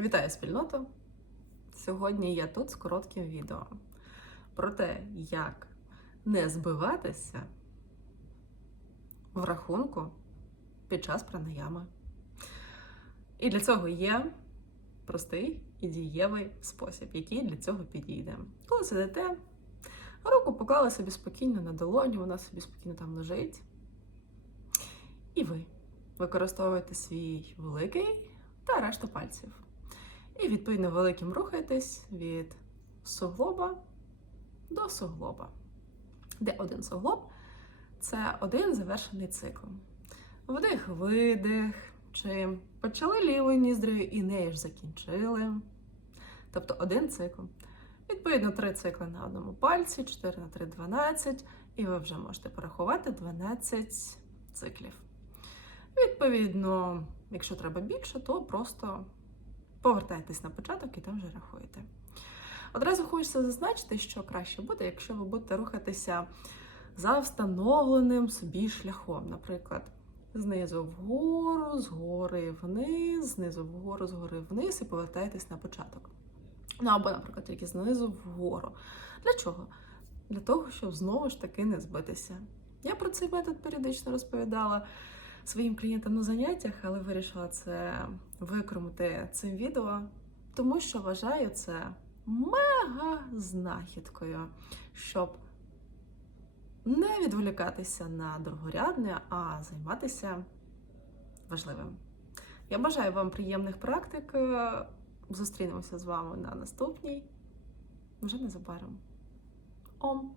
Вітаю спільноту! Сьогодні я тут з коротким відео про те, як не збиватися в рахунку під час пранаями. І для цього є простий і дієвий спосіб, який для цього підійде. Коли сидите, руку поклали собі спокійно на долоню, вона собі спокійно там лежить. І ви використовуєте свій великий та решту пальців. І відповідно великим рухаєтесь від суглоба до суглоба, де один суглоб це один завершений цикл. Вдих, видих, чи почали лівою ніздрою і нею ж закінчили. Тобто один цикл. Відповідно, три цикли на одному пальці, 4 на 3 12, і ви вже можете порахувати 12 циклів. Відповідно, якщо треба більше, то просто повертайтесь на початок і там вже рахуєте. Одразу хочеться зазначити, що краще буде, якщо ви будете рухатися за встановленим собі шляхом. Наприклад, знизу вгору, згори вниз, знизу вгору, згори вниз і повертаєтесь на початок. Ну або, наприклад, тільки знизу вгору. Для чого? Для того, щоб знову ж таки не збитися. Я про цей метод періодично розповідала своїм клієнтам на заняттях, але вирішила це викромити цим відео, тому що вважаю це мега знахідкою, щоб не відволікатися на другорядне, а займатися важливим. Я бажаю вам приємних практик. Зустрінемося з вами на наступній вже незабаром. Ом!